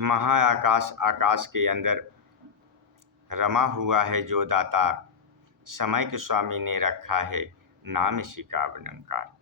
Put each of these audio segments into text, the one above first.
महाआकाश आकाश के अंदर रमा हुआ है जो दाता, समय के स्वामी ने रखा है नाम इसी का अवलंकार।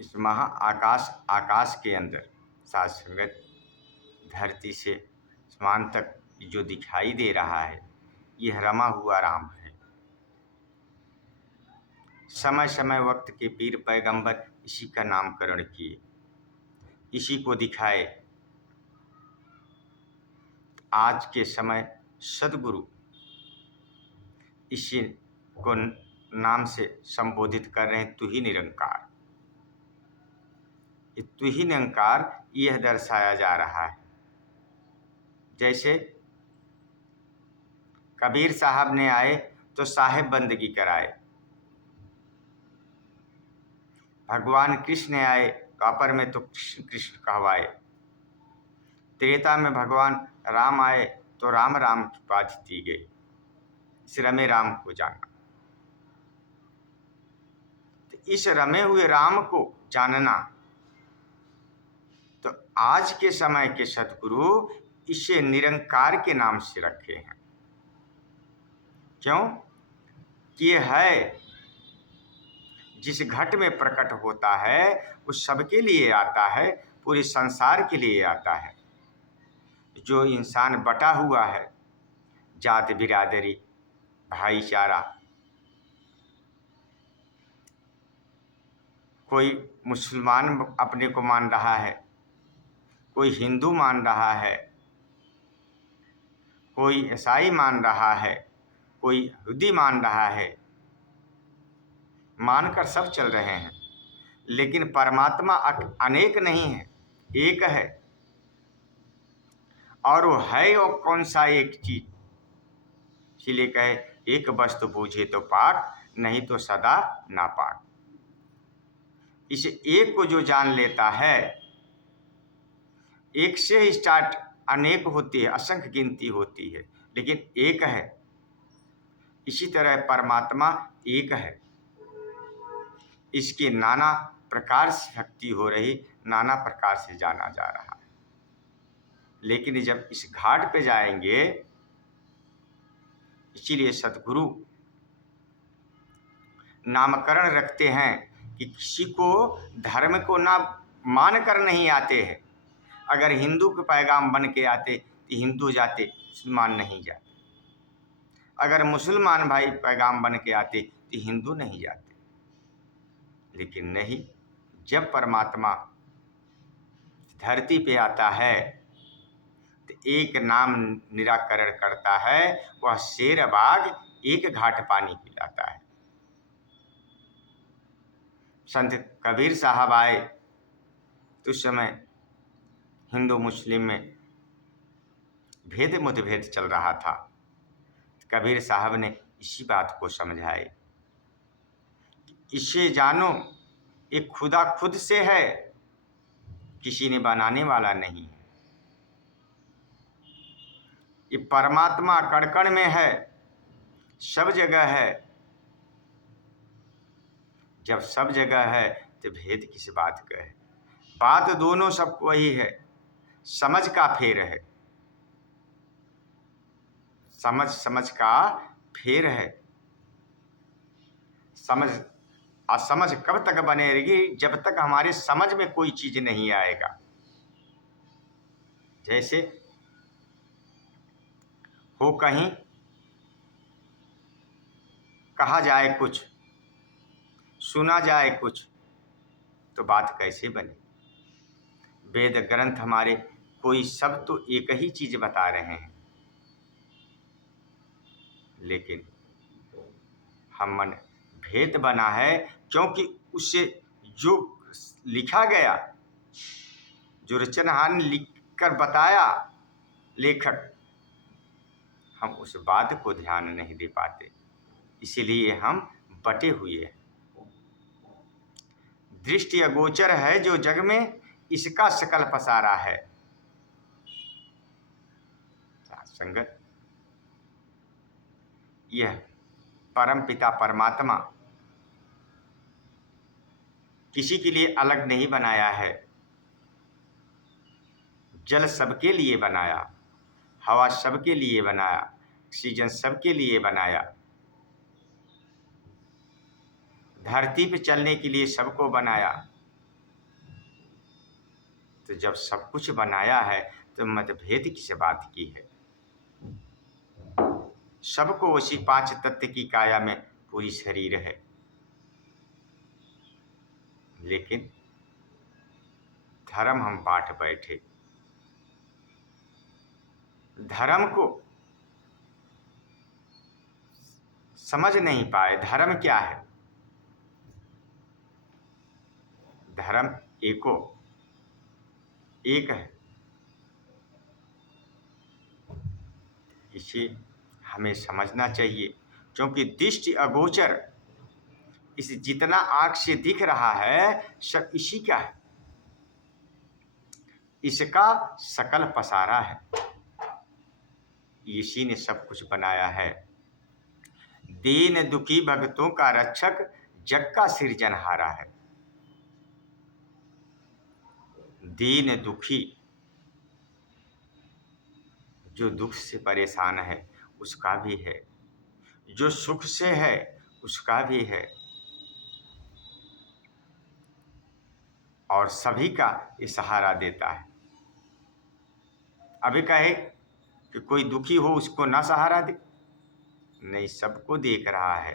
इस महाआकाश आकाश के अंदर साथ संगत धरती से आसमान तक जो दिखाई दे रहा है यह रमा हुआ राम है। समय समय वक्त के पीर पैगंबर इसी का नामकरण किए, इसी को दिखाए। आज के समय सदगुरु इसी को नाम से संबोधित कर रहे हैं, तू ही निरंकार। ये तू ही निरंकार यह दर्शाया जा रहा है। जैसे कबीर साहब ने आए तो साहेब बंदगी कराए, भगवान कृष्ण आए द्वापर में तो कृष्ण कृष्ण कहवाए, त्रेता में भगवान राम आए तो राम राम की उपाधि दी गई। इस रमे राम को जानना, तो इस रमे हुए राम को जानना, तो आज के समय के सद्गुरु इसे निरंकार के नाम से रखे हैं। क्यों कि ये है जिस घट में प्रकट होता है वो सबके लिए आता है, पूरे संसार के लिए आता है। जो इंसान बटा हुआ है, जात बिरादरी भाईचारा, कोई मुसलमान अपने को मान रहा है, कोई हिंदू मान रहा है, कोई ईसाई मान रहा है, कोई यहूदी मान रहा है, मानकर सब चल रहे हैं, लेकिन परमात्मा अनेक नहीं है, एक है। और वो है वो कौन सा एक चीज, इसलिए कहे एक वस्तु बूझे तो पाक, नहीं तो सदा नापाक। इस एक को जो जान लेता है, एक से स्टार्ट अनेक होती है, असंख्य गिनती होती है, लेकिन एक है। इसी तरह परमात्मा एक है, इसके नाना प्रकार से भक्ति हो रही, नाना प्रकार से जाना जा रहा है। लेकिन जब इस घाट पे जाएंगे, इसीलिए सद्गुरु नामकरण रखते हैं कि किसी को धर्म को ना मान कर नहीं आते हैं। अगर हिंदू के पैगाम बन के आते तो हिंदू जाते, मुसलमान नहीं जाते। अगर मुसलमान भाई पैगाम बन के आते तो हिंदू नहीं जाते। लेकिन नहीं, जब परमात्मा धरती पे आता है तो एक नाम निराकरण करता है, वह शेर बाघ एक घाट पानी पिलाता है। संत कबीर साहब आए तो उस समय हिंदू मुस्लिम में भेद मतभेद चल रहा था। कबीर साहब ने इसी बात को समझाए, इसे जानो ये खुदा खुद से है, किसी ने बनाने वाला नहीं है। ये परमात्मा कण-कण में है, सब जगह है। जब सब जगह है तो भेद किस बात का है। बात दोनों सबको वही है, समझ का फेर है। समझ का फेर है। समझ असमझ कब तक बनेगी, जब तक हमारे समझ में कोई चीज नहीं आएगा। जैसे हो कहीं कहा जाए कुछ, सुना जाए कुछ, तो बात कैसे बने। वेद ग्रंथ हमारे कोई सब तो एक ही चीज बता रहे हैं, लेकिन हम मन भेद बना है, क्योंकि उससे जो लिखा गया, जो रचनहार ने लिख कर बताया लेखक, हम उस बात को ध्यान नहीं दे पाते, इसीलिए हम बटे हुए हैं। दृष्टि अगोचर है जो जग में, इसका सकल पसारा है। संगत, यह परम पिता परमात्मा किसी के लिए अलग नहीं बनाया है। जल सबके लिए बनाया, हवा सबके लिए बनाया, ऑक्सीजन सबके लिए बनाया, धरती पे चलने के लिए सबको बनाया। तो जब सब कुछ बनाया है तो मतभेद किस बात की है? सबको उसी पांच तत्व की काया में पूरी शरीर है, लेकिन धर्म हम बांट बैठे। धर्म को समझ नहीं पाए। धर्म क्या है? धर्म एक है। इसे हमें समझना चाहिए, क्योंकि दृष्टि अगोचर इस जितना आँख से दिख रहा है सब इसी का है, इसका सकल पसारा है, इसी ने सब कुछ बनाया है। दीन दुखी भक्तों का रक्षक जग का सृजनहारा है। दीन दुखी, जो दुख से परेशान है उसका भी है, जो सुख से है उसका भी है, और सभी का ये सहारा देता है। अभी कहे कि कोई दुखी हो उसको ना सहारा दे, नहीं, सबको देख रहा है,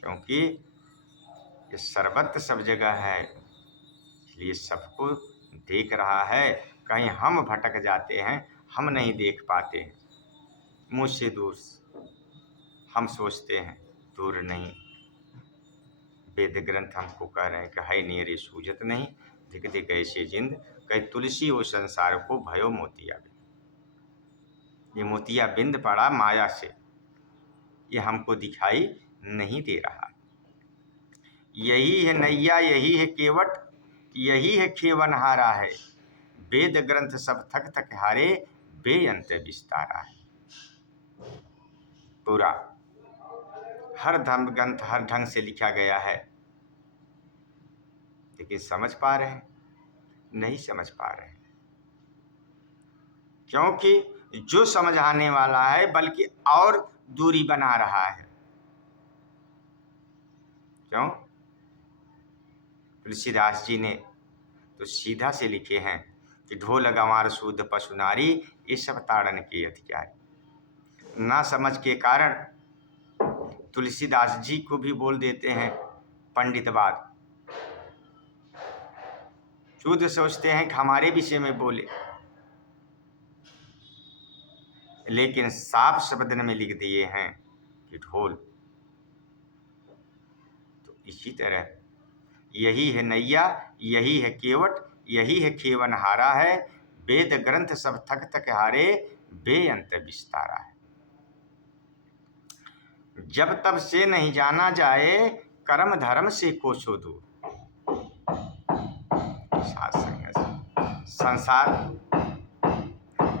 क्योंकि ये सर्वत्र सब जगह है, इसलिए सबको देख रहा है। कहीं हम भटक जाते हैं, हम नहीं देख पाते हैं, मुझसे दूर हम सोचते हैं, दूर नहीं। वेद ग्रंथ हमको कह रहे हैं कि है नेरे सूझत नहीं, दिख दिख ऐसे जिंद, कहीं तुलसी वो संसार को भयो मोतिया बिंद। ये मोतिया बिंद पड़ा माया से, ये हमको दिखाई नहीं दे रहा। यही है नैया, यही है केवट, यही है खेवनहारा है। वेद ग्रंथ सब थक थक हारे, बेअंत विस्तारा है। पूरा हर धर्म ग्रंथ हर ढंग से लिखा गया है, लेकिन समझ पा रहे हैं? नहीं समझ पा रहे हैं, क्योंकि जो समझाने वाला है बल्कि और दूरी बना रहा है। क्यों? तुलसीदास जी ने तो सीधा से लिखे हैं कि ढोल गंवार सूद पशु नारी, ये सब ताड़न के अधिकारी। ना समझ के कारण तुलसीदास जी को भी बोल देते हैं पंडितवाद। शुद्ध सोचते हैं कि हमारे विषय में बोले, लेकिन साफ शब्द में लिख दिए हैं कि ढोल। तो इसी तरह यही है नैया, यही है केवट, यही है खेवनहारा है। वेद ग्रंथ सब थक थक हारे, बेअंत विस्तारा है। जब तब से नहीं जाना जाए, कर्म धर्म से कोसों दूर। संसार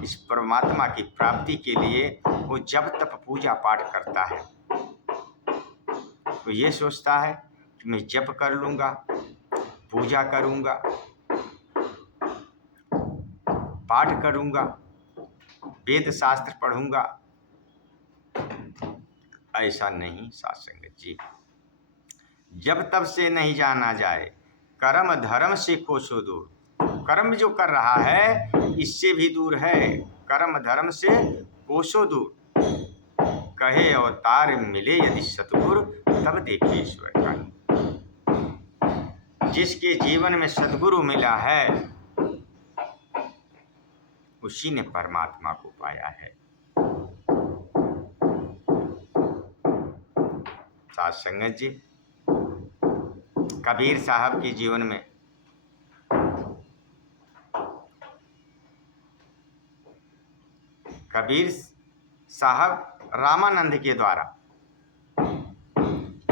इस परमात्मा की प्राप्ति के लिए वो जब तक पूजा पाठ करता है, तो ये सोचता है कि मैं जप कर लूँगा, पूजा करूँगा, पाठ करूँगा, वेद शास्त्र पढ़ूँगा। ऐसा नहीं सासंगत जी। जब तब से नहीं जाना जाए, कर्म धर्म से कोसों दूर। कर्म जो कर रहा है इससे भी दूर है, कर्म धर्म से कोसों दूर। कहे अवतार मिले यदि सतगुरु, तब देखे ईश्वर का। जिसके जीवन में सतगुरु मिला है उसी ने परमात्मा को पाया है। साथ संगत जी, कबीर साहब के जीवन में कबीर साहब रामानंद के द्वारा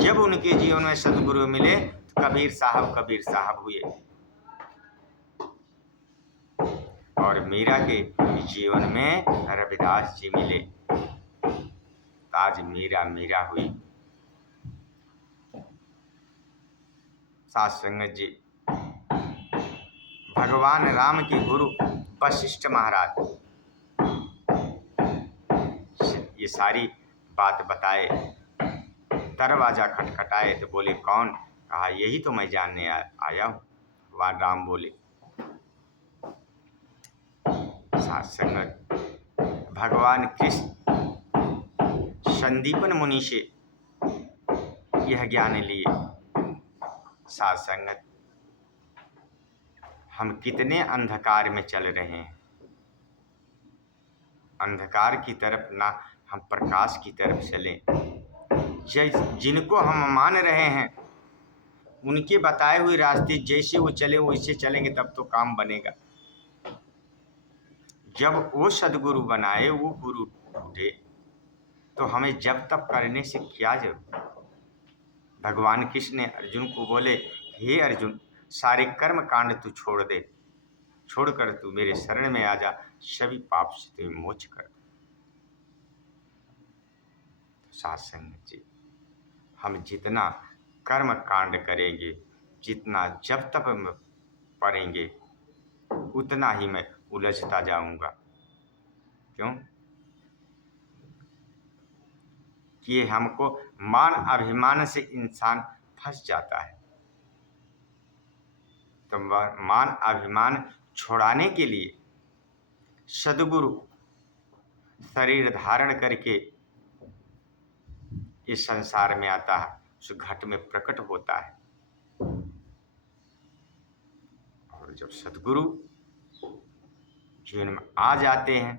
जब उनके जीवन में सदगुरु मिले तो कबीर साहब हुए, और मीरा के जीवन में रविदास जी मिले, आज मीरा मीरा हुई। साथ संगत जी, भगवान राम के गुरु वशिष्ठ महाराज ये सारी बात बताए। दरवाजा खटखटाए तो बोले कौन? कहा यही तो मैं जानने आया हूँ। भगवान राम बोले साथ संगत भगवान कृष्ण संदीपन मुनि से यह ज्ञान लिए। साथ संगत हम कितने अंधकार में चल रहे हैं। अंधकार की तरफ ना, हम प्रकाश की तरफ चलें। जिनको हम मान रहे हैं उनके बताए हुए रास्ते जैसे वो चले वैसे चलेंगे तब तो काम बनेगा। जब वो सदगुरु बनाए, वो गुरु ढूंढे, तो हमें जब तब करने से क्या जरूरत। भगवान कृष्ण ने अर्जुन को बोले हे अर्जुन, सारे कर्म कांड तू छोड़ दे, छोड़कर तू मेरे शरण में आ जा, सभी पाप से तुम्हें मोच कर दो। साथ संगत जी, हम जितना कर्म कांड करेंगे, जितना जब तक पढ़ेंगे, उतना ही मैं उलझता जाऊंगा। क्यों? कि हमको मान अभिमान से इंसान फंस जाता है। तो मान अभिमान छुड़ाने के लिए सदगुरु शरीर धारण करके इस संसार में आता है, उस घट में प्रकट होता है। और जब सदगुरु जीवन में आ जाते हैं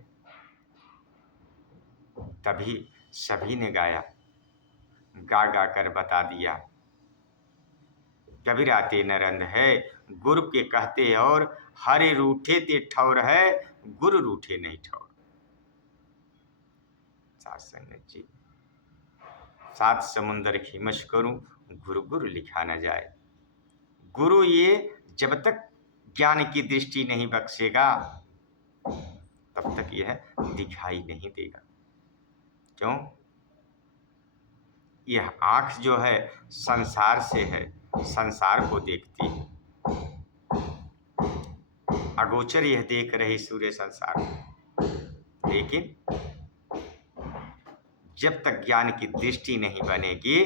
तभी सभी ने गाया, गा गा कर बता दिया। कबीरा ते नरंद है गुरु के कहते और, हरे रूठे ते ठौर है गुरु रूठे नहीं ठौर। साथ संगत जी, सात समुंदर खिमश करूं गुरु गुरु लिखा न जाए। गुरु ये जब तक ज्ञान की दृष्टि नहीं बख्शेगा तब तक यह दिखाई नहीं देगा। क्यों? यह आंख जो है संसार से है, संसार को देखती है। अगोचर यह देख रही सूर्य संसार, लेकिन जब तक ज्ञान की दृष्टि नहीं बनेगी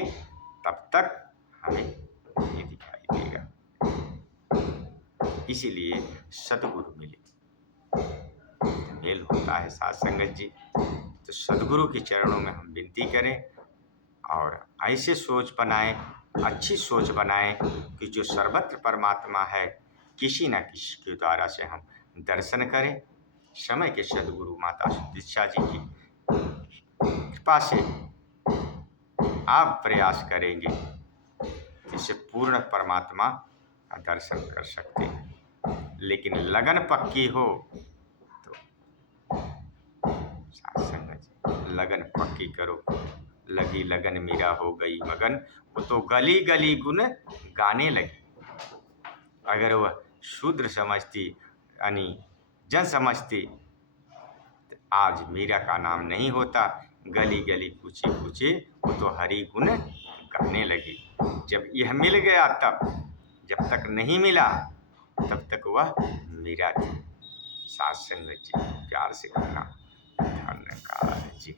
तब तक हमें नहीं दिखाई देगा। इसीलिए सदगुरु मिले, मेल होता है। साथ संगत जी, तो सदगुरु के चरणों में हम विनती करें और ऐसे सोच बनाएं, अच्छी सोच बनाएं कि जो सर्वत्र परमात्मा है, किसी न किसी के द्वारा से हम दर्शन करें। समय के सदगुरु माता दीक्षा जी की कृपा से आप प्रयास करेंगे जिससे पूर्ण परमात्मा का दर्शन कर सकते हैं। लेकिन लगन पक्की हो तो लगन पक्की करो। लगी लगन मीरा हो गई मगन, वो तो गली गली गुन गाने लगी। अगर वह शूद्र समझती यानी जन समझती तो आज मीरा का नाम नहीं होता। गली गली पूछे पूछे वो तो हरि गुण गाने लगी। जब यह मिल गया तब, जब तक नहीं मिला तब तक वह मीरा थी। साथ संगत जी, प्यार से कहना धन्यवाद जी।